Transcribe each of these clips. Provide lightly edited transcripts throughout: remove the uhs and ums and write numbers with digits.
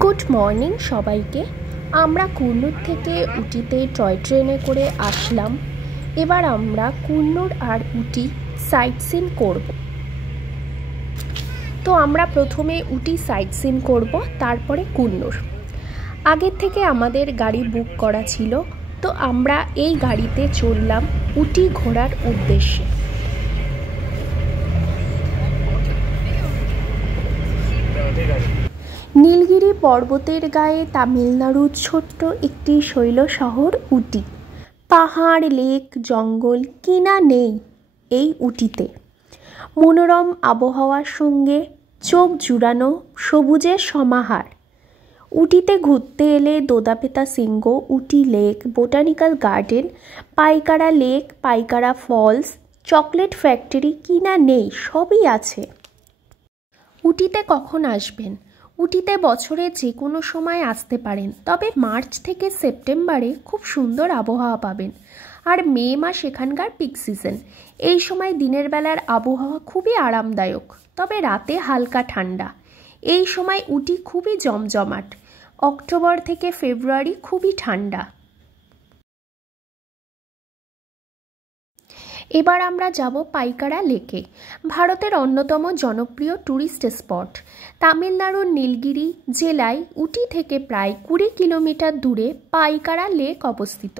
Good morning সবাইকে। আমরা কুন্নুর থেকে উটিতে টয় ট্রেনে করে আসলাম। এবার আমরা কুন্নুর আর উটি সাইট সিন করব। তো আমরা প্রথমে উটি সাইট সিন করব, তারপরে কুন্নুর। আগের থেকে আমাদের গাড়ি বুক করা ছিল, তো আমরা এই গাড়িতে চললাম উটি ঘোরার উদ্দেশ্যে। নীলগিরি পর্বতের গায়ে তামিলনাড়ুর ছোট্ট একটি শৈল শহর উটি। পাহাড়, লেক, জঙ্গল কিনা নেই এই উটিতে। মনোরম আবহাওয়ার সঙ্গে চোখ জুড়ানো সবুজের সমাহার। উটিতে ঘুরতে এলে দোদাপেতা সিংহ, Ooty lake, botanical garden, Pykara lake, Pykara falls, chocolate factory কিনা নেই, সবই আছে। উটিতে কখন আসবেন? উটিতে বছরে যে কোনো সময় আসতে পারেন, তবে মার্চ থেকে সেপ্টেম্বরে খুব সুন্দর আবহাওয়া পাবেন। আর মে মাস এখানকার পিক সিজন। এই সময় দিনের বেলার আবহাওয়া খুবই আরামদায়ক, তবে রাতে হালকা ঠান্ডা। এই সময় উটি খুবই জমজমাট। অক্টোবর থেকে ফেব্রুয়ারি খুবই ঠান্ডা। এবার আমরা যাব পাইকারা লেকে। ভারতের অন্যতম জনপ্রিয় ট্যুরিস্ট স্পট। তামিলনাড়ুর নীলগিরি জেলায় উটি থেকে প্রায় 20 কিলোমিটার দূরে পাইকারা লেক অবস্থিত।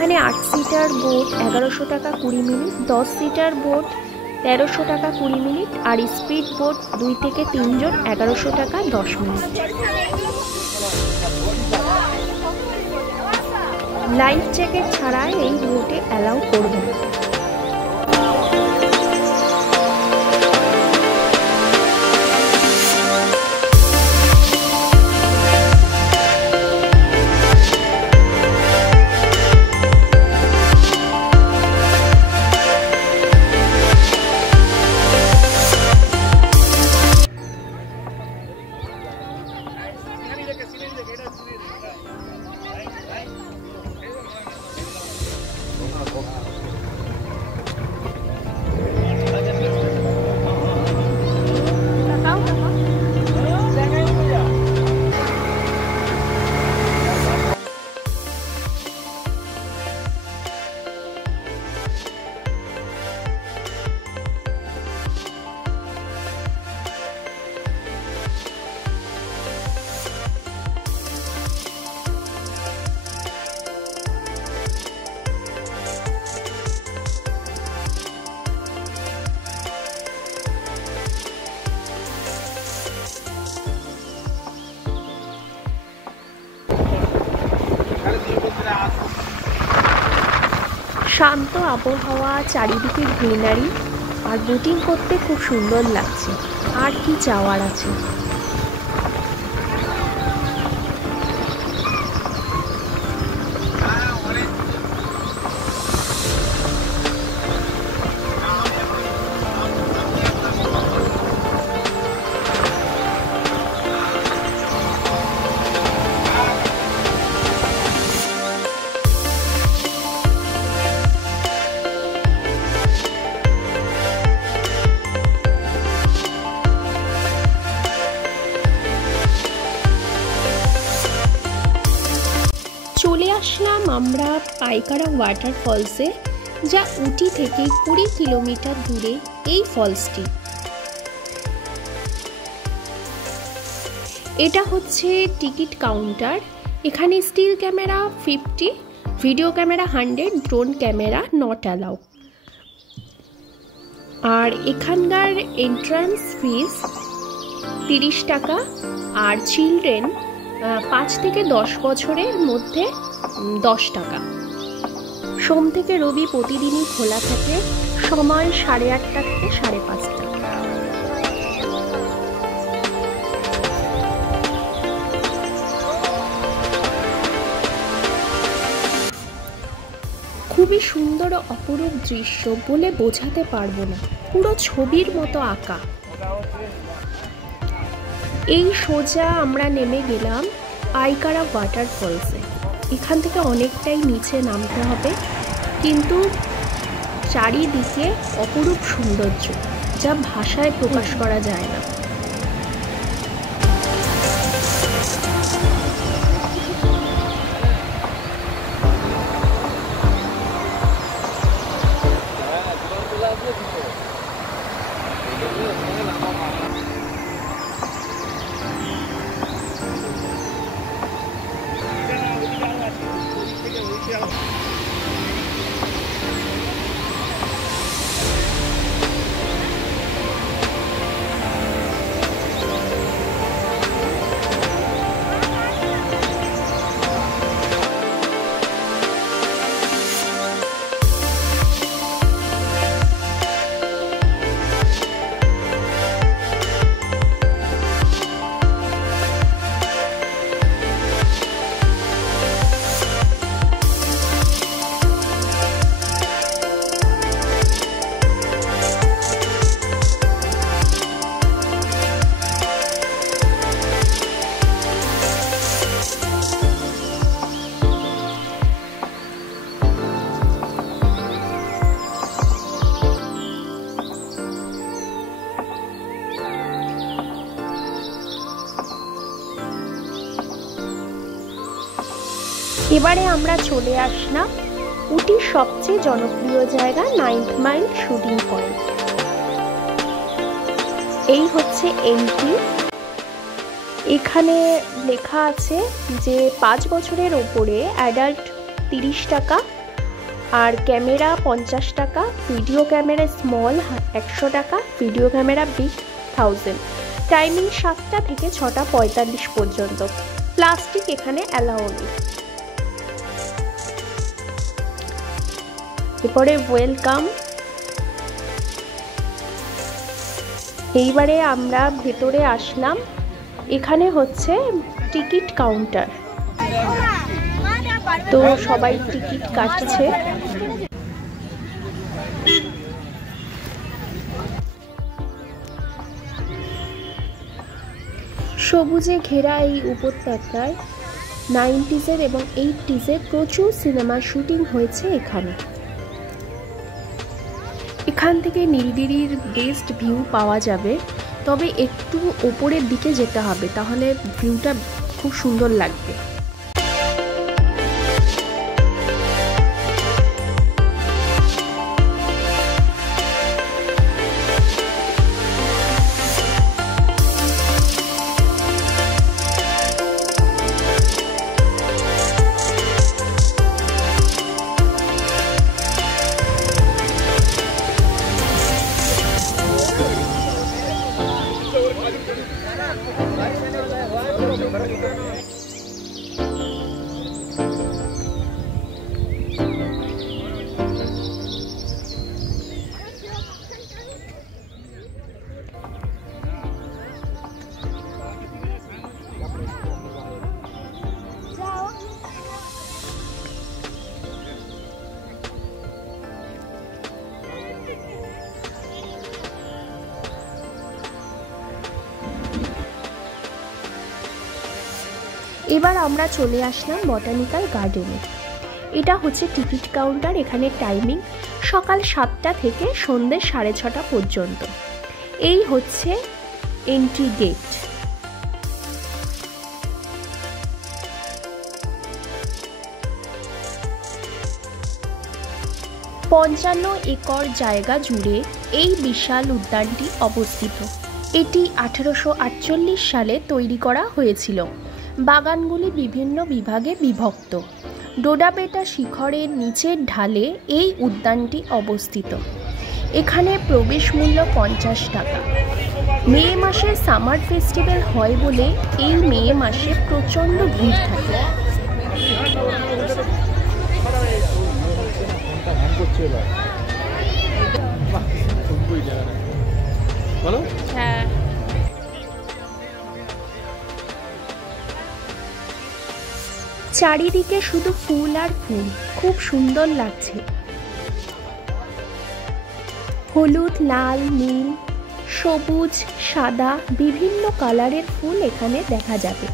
মানে 8 সিটার বোট 1100 টাকা 20 মিনিট, 10 সিটার বোট 1300 টাকা 20 মিনিট, আর স্পিড বোট 2 থেকে 3 জন 1100 টাকা 10 মিনিট। লাইফ জ্যাকেট ছাড়া এই বোটে অ্যালাউ করবে না। শান্ত আবহাওয়া, চারিদিকে গ্রিনারি, আর বোটিং করতে খুব সুন্দর লাগছে। আর কি চাওয়ার আছে? চলে আসলাম আমরা পাইকারা ওয়াটারফলসে, যা উটি থেকে 20 কিলোমিটার দূরে এই ফলসটি। এটা হচ্ছে টিকিট কাউন্টার। এখানে still camera 50, video camera 100, drone camera not allow. আর এখানকার এন্ট্রান্স ফিস 30 টাকা, আর চিলড্রেন 5 থেকে 10 বছরের মধ্যে 10 টাকা। সোম থেকে রবি প্রতিদিনই খোলা থাকে, সময় 8:30 থেকে 5:30। খুবই সুন্দর ও অপরূপ দৃশ্য, বলে বোঝাতে পারবো না, পুরো ছবির মতো আঁকা। এই সোজা আমরা নেমে গেলাম আইকারা ওয়াটারফলসে। এখান থেকে অনেকটাই নিচে নামতে হবে, কিন্তু চারিদিকে অপরূপ সৌন্দর্য, যা ভাষায় প্রকাশ করা যায় না। এবারে আমরা চলে আসলাম উটির সবচেয়ে জনপ্রিয় জায়গা 9th মাইল শুটিং পয়েন্ট। এই হচ্ছে এন্ট্রি। এখানে লেখা আছে যে 5 বছরের ওপরে অ্যাডাল্ট 30 টাকা, আর ক্যামেরা 50 টাকা, ভিডিও ক্যামেরা স্মল 100 টাকা, ভিডিও ক্যামেরা বিগ 1000। টাইমিং 7টা থেকে 6:45 পর্যন্ত। প্লাস্টিক এখানে অ্যালাউ নেই। এরপরে ওয়েলকাম। এইবারে আমরা ভেতরে আসলাম। এখানে হচ্ছে টিকিট কাউন্টার, তো সবাই টিকিট কাটছে। সবুজে ঘেরা এই উপত্যকায় 90s এবং 80s প্রচুর সিনেমার শুটিং হয়েছে এখানে। এখান থেকে নীলগিরির বেস্ট ভিউ পাওয়া যাবে, তবে একটু ওপরের দিকে যেতে হবে, তাহলে ভিউটা খুব সুন্দর লাগবে। এবার আমরা চলে আসলাম বটানিক্যাল গার্ডেনে। এটা হচ্ছে টিকিট কাউন্টার। এখানে টাইমিং সকাল 7টা থেকে সন্ধ্যে 6:30 পর্যন্ত। এই হচ্ছে এন্ট্রি গেট। পঞ্চান্ন একর জায়গা জুড়ে এই বিশাল উদ্যানটি অবস্থিত। এটি 1848 সালে তৈরি করা হয়েছিল। বাগানগুলি বিভিন্ন বিভাগে বিভক্ত। ডোডাবেটা শিখরের নিচের ঢালে এই উদ্যানটি অবস্থিত। এখানে প্রবেশ মূল্য 50 টাকা। মে মাসে সামার ফেস্টিভ্যাল হয় বলে এই মে মাসে প্রচণ্ড ভিড় থাকে। হ্যাঁ, চারিদিকে শুধু ফুল আর ফুল, খুব সুন্দর লাগছে। হলুদ, লাল, নীল, সবুজ, সাদা বিভিন্ন কালারের ফুল এখানে দেখা যাবে।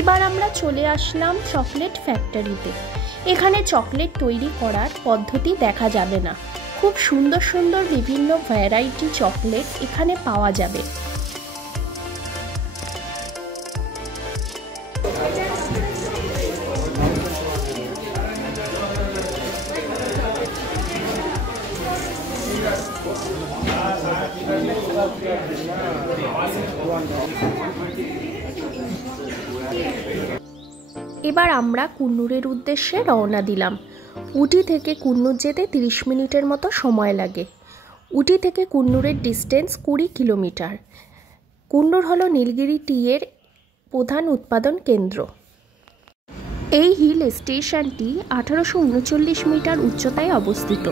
এবার আমরা চলে আসলাম চকলেট ফ্যাক্টরিতে। এখানে চকলেট তৈরি করার পদ্ধতি দেখা যাবে না, খুব সুন্দর সুন্দর বিভিন্ন ভ্যারাইটি চকলেট এখানে পাওয়া যাবে। এবার আমরা কুন্নুরের উদ্দেশ্যে রওনা দিলাম। উটি থেকে কুন্নুর যেতে 30 মিনিটের মতো সময় লাগে। উটি থেকে কুন্নুরের ডিস্টেন্স 20 কিলোমিটার। কুন্নুর হলো নীলগিরি টি এর প্রধান উৎপাদন কেন্দ্র। এই হিল স্টেশনটি 1839 মিটার উচ্চতায় অবস্থিত।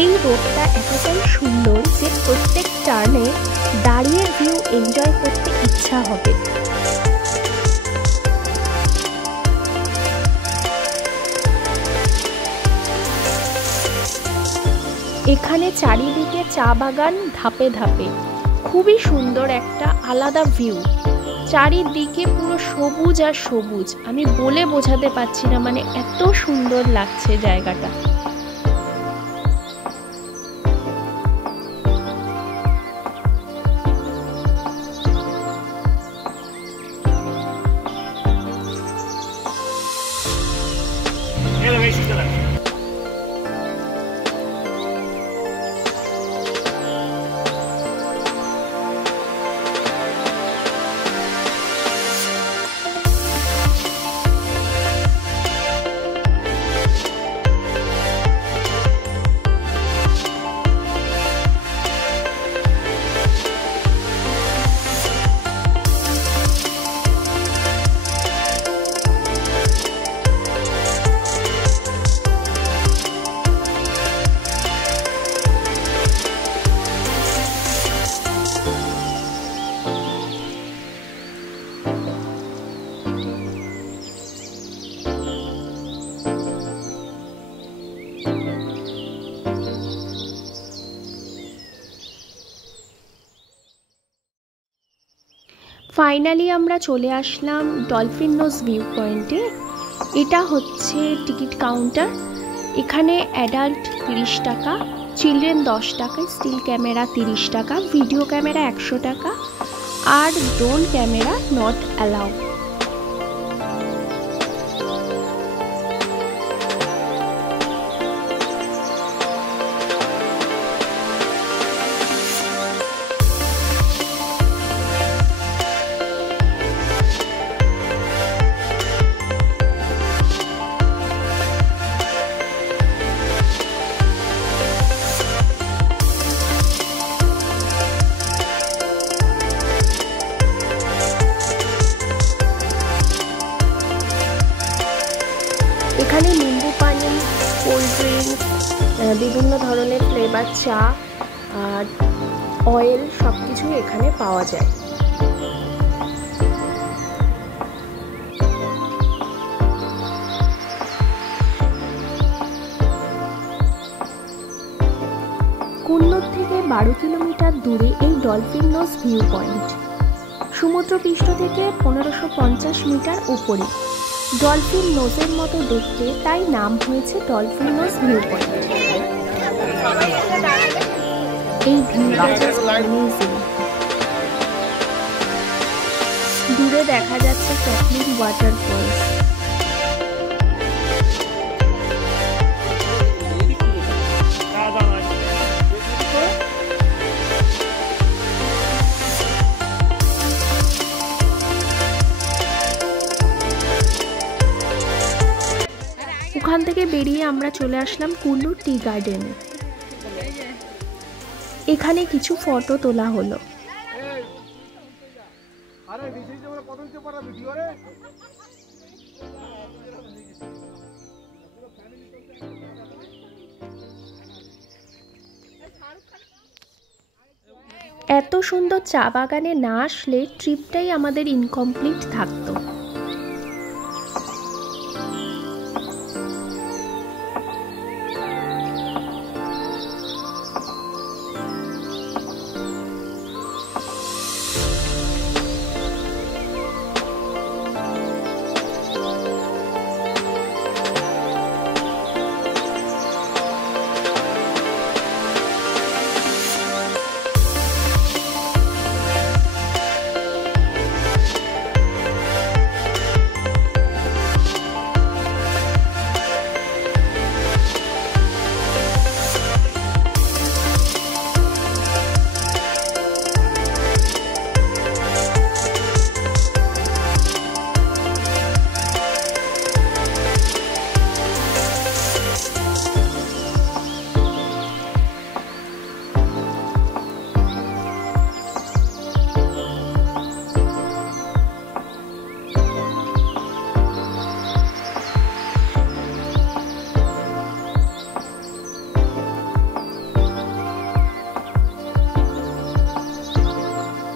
এই রোডটা এতটাই সুন্দর যে প্রত্যেক টার্নে দাঁড়িয়ে ভিউ এনজয় করতে ইচ্ছা হবে। এখানে চারিদিকে চা বাগান ধাপে ধাপে, খুবই সুন্দর একটা আলাদা ভিউ। চারিদিকে পুরো সবুজ আর সবুজ, আমি বলে বোঝাতে পারছি না, মানে এত সুন্দর লাগছে জায়গাটা। ফাইনালি আমরা চলে আসলাম ডলফিন নোজ ভিউ পয়েন্টে। এটা হচ্ছে টিকিট কাউন্টার। এখানে অ্যাডাল্ট 30 টাকা, চিলড্রেন 10 টাকা, স্টিল ক্যামেরা 30 টাকা, ভিডিও ক্যামেরা 100 টাকা, আর ড্রোন ক্যামেরা নট অ্যালাউ। এখানে নিম্বু পানি, কোল্ড ড্রিঙ্কস, বিভিন্ন ধরনের ফ্লেভার চা আর অয়েল সব কিছুই এখানে পাওয়া যায়। কুন্নুর থেকে 12 কিলোমিটার দূরে এই ডলফিন নোজ ভিউ পয়েন্ট। সমুদ্রপৃষ্ঠ থেকে 1550 মিটার উপরে। ডলফিন নোজের মতো দেখতে, তাই নাম হয়েছে ডলফিন নোজ ভিউ পয়েন্ট। এই ভিউটা জাস্ট অ্যামেজিং। দূরে দেখা যাচ্ছে ক্যাথলিন ওয়াটারফলস। ওখান থেকে বেরিয়ে আমরা চলে আসলাম কুন্নুর টি গার্ডেনে। এখানে কিছু ফটো তোলা হলো। এত সুন্দর চা বাগানে না আসলে ট্রিপটাই আমাদের ইনকমপ্লিট থাকতো।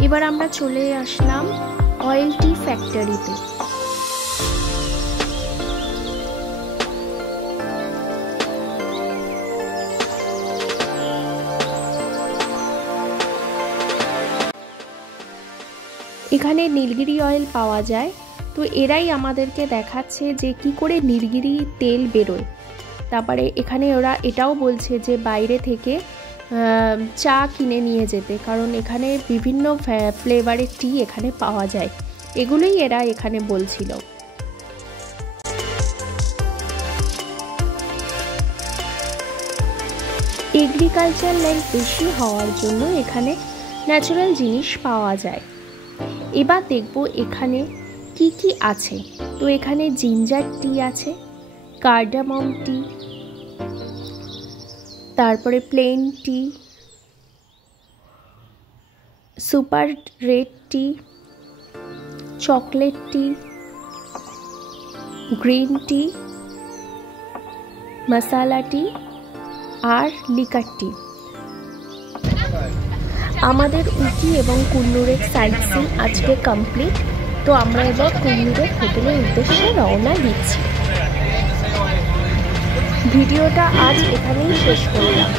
এবার আমরা চলে আসলাম অয়েল টি ফ্যাক্টরিতে। এখানে নীলগিরি অয়েল পাওয়া যায়, তো এরাই আমাদেরকে দেখাচ্ছে যে কি করে নীলগিরি তেল বেরোয়। তারপরে এখানে ওরা এটাও বলছে যে বাইরে থেকে চা কিনে নিয়ে যেতে, কারণ এখানে বিভিন্ন ফ্লেভারের টি এখানে পাওয়া যায়। এগুলোই এরা এখানে বলছিল। এগ্রিকালচার ল্যান্ড বেশি হওয়ার জন্য এখানে ন্যাচারাল জিনিস পাওয়া যায়। এবার দেখব এখানে কি কি আছে। তো এখানে জিঞ্জার টি আছে, কার্ডামম টি, তারপরে প্লেন টি, সুপার রেড টি, চকলেট টি, গ্রিন টি, মশালা টি আর লিকার টি। আমাদের উটি এবং কুন্নুরের সাইটসিং আজকে কমপ্লিট। তো আমরা এবার কুন্নুরের হোটেলের উদ্দেশ্যে রওনা দিচ্ছি। ভিডিওটা আজ এখানেই শেষ করলাম।